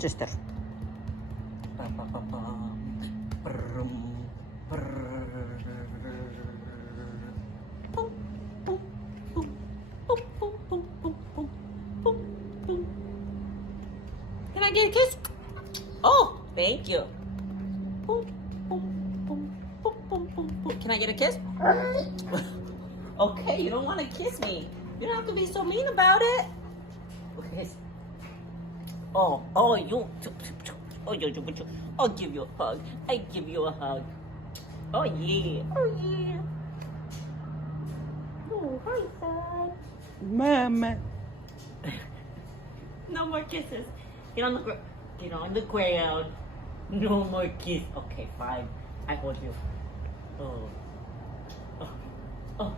sister. Can I get a kiss? Oh, thank you. Can I get a kiss? Okay, you don't want to kiss me. You don't have to be so mean about it. Okay. Oh, you. I'll give you a hug. I give you a hug. Oh yeah. Oh yeah. Oh, hi, son. Mama. No more kisses. Get on the Get on the ground. No more kiss. Okay, fine. I hold you. Oh. Oh. Oh.